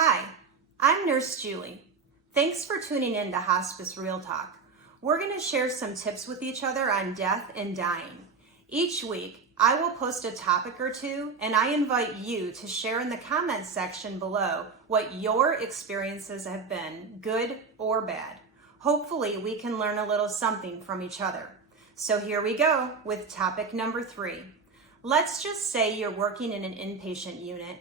Hi, I'm Nurse Julie. Thanks for tuning in to Hospice Real Talk. We're going to share some tips with each other on death and dying. Each week, I will post a topic or two, and I invite you to share in the comments section below what your experiences have been, good or bad. Hopefully, we can learn a little something from each other. So here we go with topic number 3. Let's just say you're working in an inpatient unit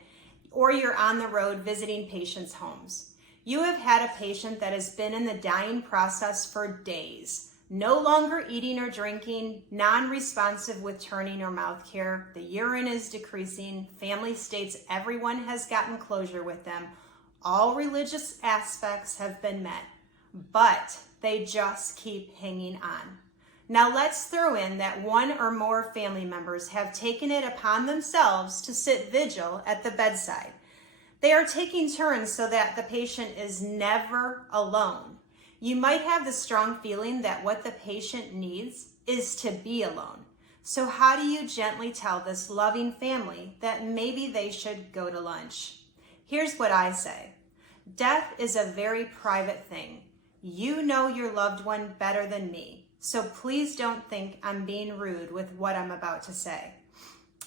or you're on the road visiting patients' homes. You have had a patient that has been in the dying process for days, no longer eating or drinking, non-responsive with turning or mouth care, the urine is decreasing, family states everyone has gotten closure with them, all religious aspects have been met, but they just keep hanging on. Now let's throw in that one or more family members have taken it upon themselves to sit vigil at the bedside. They are taking turns so that the patient is never alone. You might have the strong feeling that what the patient needs is to be alone. So how do you gently tell this loving family that maybe they should go to lunch? Here's what I say. Death is a very private thing. You know your loved one better than me. So please don't think I'm being rude with what I'm about to say.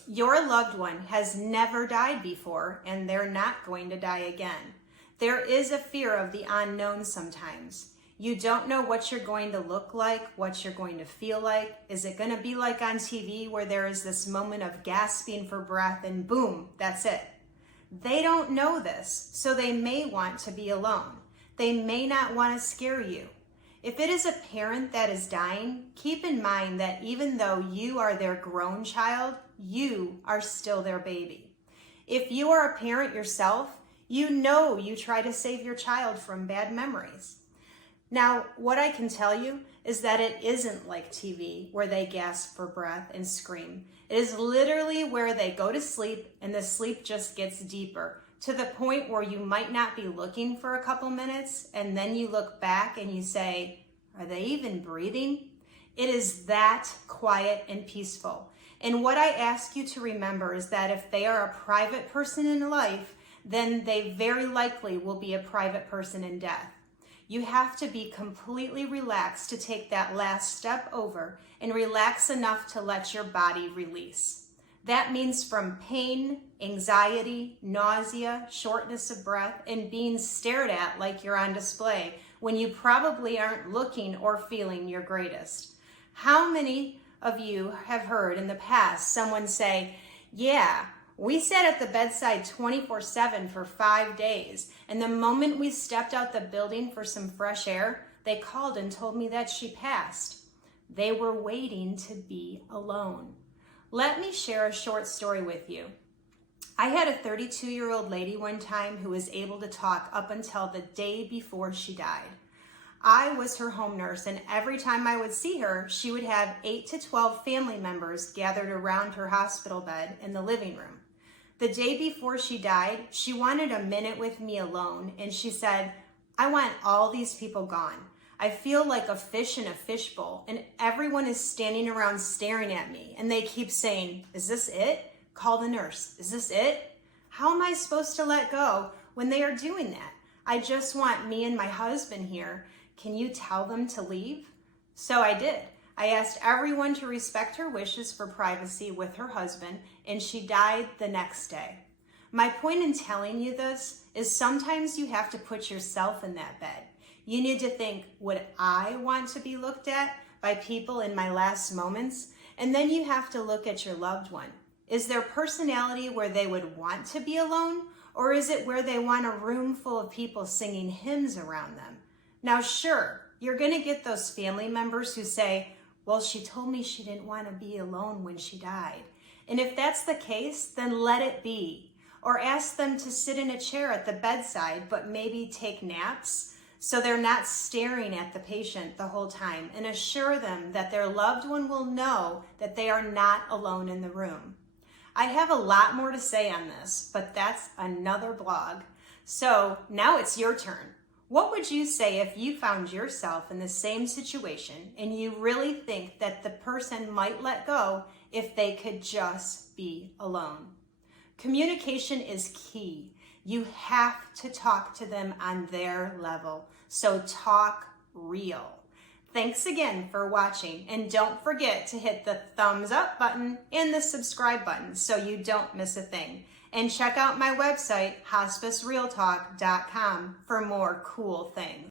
Your loved one has never died before, and they're not going to die again. There is a fear of the unknown sometimes. You don't know what you're going to look like, what you're going to feel like. Is it going to be like on TV where there is this moment of gasping for breath and boom, that's it? They don't know this, so they may want to be alone. They may not want to scare you. If it is a parent that is dying, keep in mind that even though you are their grown child, you are still their baby. If you are a parent yourself, you know you try to save your child from bad memories. Now, what I can tell you is that it isn't like TV where they gasp for breath and scream. It is literally where they go to sleep and the sleep just gets deeper, to the point where you might not be looking for a couple minutes and then you look back and you say, are they even breathing? It is that quiet and peaceful. And what I ask you to remember is that if they are a private person in life, then they very likely will be a private person in death. You have to be completely relaxed to take that last step over and relax enough to let your body release. That means from pain, anxiety, nausea, shortness of breath, and being stared at like you're on display when you probably aren't looking or feeling your greatest. How many of you have heard in the past someone say, yeah, we sat at the bedside 24/7 for 5 days, and the moment we stepped out the building for some fresh air, they called and told me that she passed. They were waiting to be alone. Let me share a short story with you. I had a 32-year-old lady one time who was able to talk up until the day before she died. I was her home nurse, and every time I would see her, she would have 8 to 12 family members gathered around her hospital bed in the living room. The day before she died, she wanted a minute with me alone, and she said, I want all these people gone. I feel like a fish in a fishbowl, and everyone is standing around staring at me, and they keep saying, is this it? Call the nurse. Is this it? How am I supposed to let go when they are doing that? I just want me and my husband here. Can you tell them to leave? So I did. I asked everyone to respect her wishes for privacy with her husband, and she died the next day. My point in telling you this is sometimes you have to put yourself in that bed. You need to think, would I want to be looked at by people in my last moments? And then you have to look at your loved one. Is their personality where they would want to be alone? Or is it where they want a room full of people singing hymns around them? Now, sure, you're going to get those family members who say, well, she told me she didn't want to be alone when she died. And if that's the case, then let it be. Or ask them to sit in a chair at the bedside, but maybe take naps, so they're not staring at the patient the whole time, and assure them that their loved one will know that they are not alone in the room. I have a lot more to say on this, but that's another blog. So now it's your turn. What would you say if you found yourself in the same situation and you really think that the person might let go if they could just be alone? Communication is key. You have to talk to them on their level. So talk real. Thanks again for watching, and don't forget to hit the thumbs up button and the subscribe button so you don't miss a thing. And check out my website, hospicerealtalk.com, for more cool things.